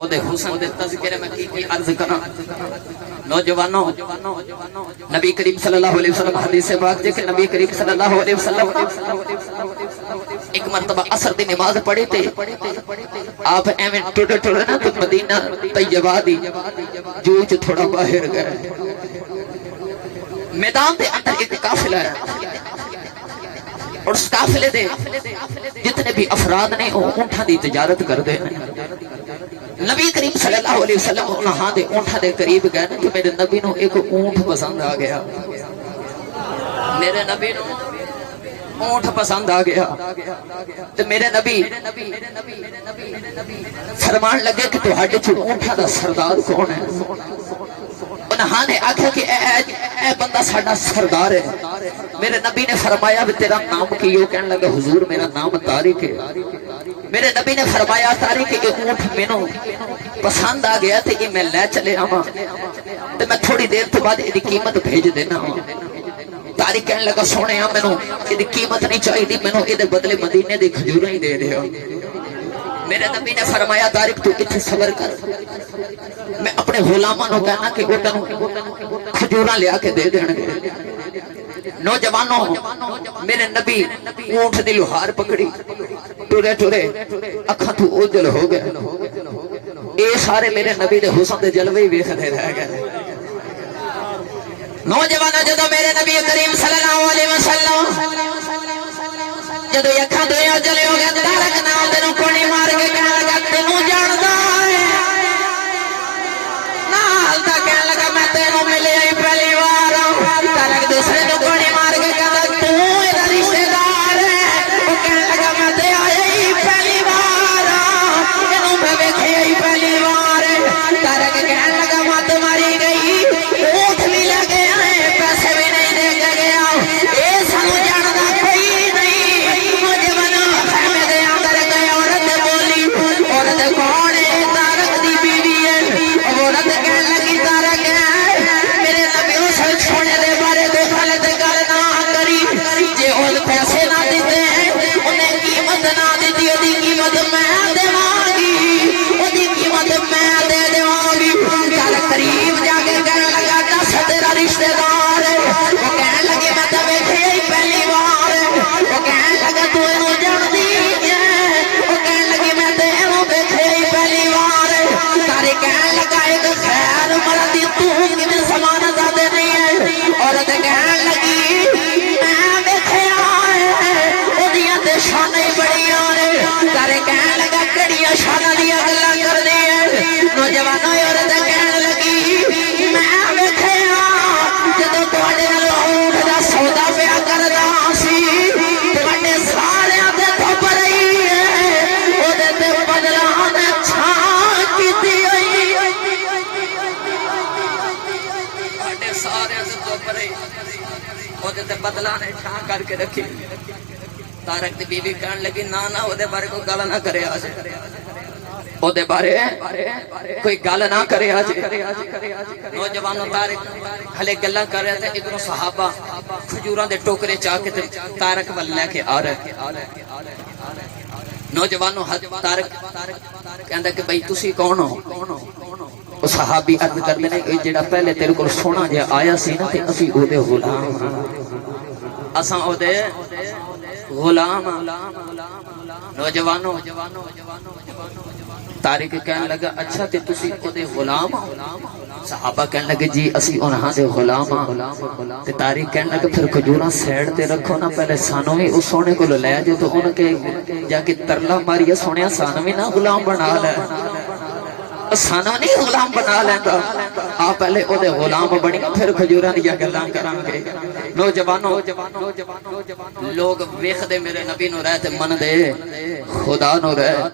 دے حسن دے تذکرے میں کی عرض کرنا نوجوانوں نبی کریم صلی اللہ علیہ وسلم حدیث پاک جے کہ نبی کریم صلی اللہ علیہ وسلم ایک مرتبہ عصر دی نماز پڑھی تھی آپ ایویں ٹوڑے ٹوڑے نا تو مدینہ طیبہ دی جو تھوڑا باہر گئے میدان دے اندر ایک قافلہ ہے اور اس قافلے دے جتنے بھی افراد نے اونٹاں دی تجارت کر دے نبی کریم صلی اللہ علیہ وسلم انہاں دے اونٹاں دے قریب گئے تو میرے نبی نو ایک اونٹ پسند آ گیا میرے نبی نو اونٹ پسند آ گیا تو میرے نبی فرمان لگے کہ تہاڈے چ اونٹاں دا سردار کون ہے انہاں نے آکھا کہ اے بندہ ساڈا سردار ہے میرے نبی نے فرمایا بھی تیرا نام کی یوں کہنے لگا حضور میرا نام طارق ہے میرے نبی نے فرمایا طارق کہ اونٹ مینوں پسند آ گیا تے میں لے چلے آواں تے میں تھوڑی دیر تو بعد ایدی قیمت بھیج دینا طارق کہنے لگا سونیا مینوں ایدی قیمت نہیں چاہیے مینوں ایدے بدلے مدینے دی کھجوراں ہی دے دیو میرے نبی نے فرمایا طارق تو کتنے صبر کر میں اپنے غلاماں نو کہنا کہ وہ تینوں کھجوراں لیا کے دے دین گے نوجوانوں میرے نبی اونٹ دی لوہار پکڑی ٹورے ٹورے اکھاں تو اوجل ہو گئے اے سارے میرے نبی دے حسن دے جلوے ویکھدے رہ گئے نوجوانوں جدوں میرے نبی کریم صلی اللہ علیہ وسلم جدوں اکھاں دے اوجل ہو گئے طارق نال دے نوں کوڑی مار کے کہنے لگا تینوں جاندا ہے نال دا کہنے لگا میں تینوں ملے ہی پہلی وار طارق دوسرے نوں کوڑی مار کے کہندا تو میرا رشتہ دار ہے وہ کہنے لگا میں تے آیا ہی پہلی وار اینوں میں ویکھیا ہی پہلی وار طارق کہنے لگا مت ماری گئی اونٹ بھی لے گیا ہے پیسے بھی نہیں دے کے گیا اے سانو جاندا کوئی نہیں نوجوانوں خیمے دے اندر گئے عورت بولی عورت کون ہے طارق دی بیوی ہے عورت کہنے لگی طارق میرے نبی اس سونے دے بارے تو غلط گل نہ کری جے اون پیسے نہ دیتے انہیں قیمت نہ دیتی اودی قیمت میں دیواں گی اودی قیمت میں دے دیواں گی طارق قریب جا کے کہنے لگا دس تیرا رشتہ دار ہے وہ کہنے لگے میں تے ویکھیا ہی پہلی بار وہ کہنے لگا تو اینوں جاندی ہے وہ کہنے لگی میں تے اینوں ویکھیا ہی پہلی بار طارق کہنے لگا ایک خیر مرد تو کدے سامان زیادہ نہیں ہے عورت کہنے لگی میں ویکھیا ہے اودیاں تے شاناں بڑیاں نے طارق کہنے لگا کڑیاں شاناں دیاں گلاں کردی ہے نوجوانوں عورت کہنے لگی میں ویکھیا جدوں تواڈے نال اونٹ دا سودا پیا کردا سی تواڈے ساریاں تے تھپ رہی ہے اودے تے بدلا نے چھاں کیتی ہوئی تواڈے ساریاں تے تھپ رہی اودے تے بدلا نے چھاں کر کے رکھی طارق دی بیوی کہن لگی نا نا اودے بارے کوئی گل نہ کرے آج اودے بارے کوئی گل نہ کرے آج نوجوانوں طارق ہلے گلاں کر رہے تھے ادھروں صحابہ کھجوراں دے ٹوکرے چا کے طارق ول لے کے آ رہے نوجوانوں طارق کہندا کہ بھئی تسی کون ہو او صحابی عرض کردے نے اے جڑا پہلے تیرے کول سونا جے آیا سی نا تے اسی اودے غلام اساں اودے غلام نوجوانوں طارق کہنے لگا اچھا تے تسی اودے غلام صحابہ کہنے لگے جی اسی انہاں دے غلام ہاں تے طارق کہنے لگا پھر کھجوراں سیڈ تے رکھو نا پہلے سانو بھی اس سونے کو لے جو تو ان کے جا کے ترلا ماریا سونیا سانو بھی نہ غلام بنا لے سانو نہیں غلام بنا لیندا آپ پہلے اودے غلام بنی پھر کھجوراں دی گلاں کران گے نوجوانوں لوگ ویکھدے میرے نبی نو رہ تے من دے خدا نو رہ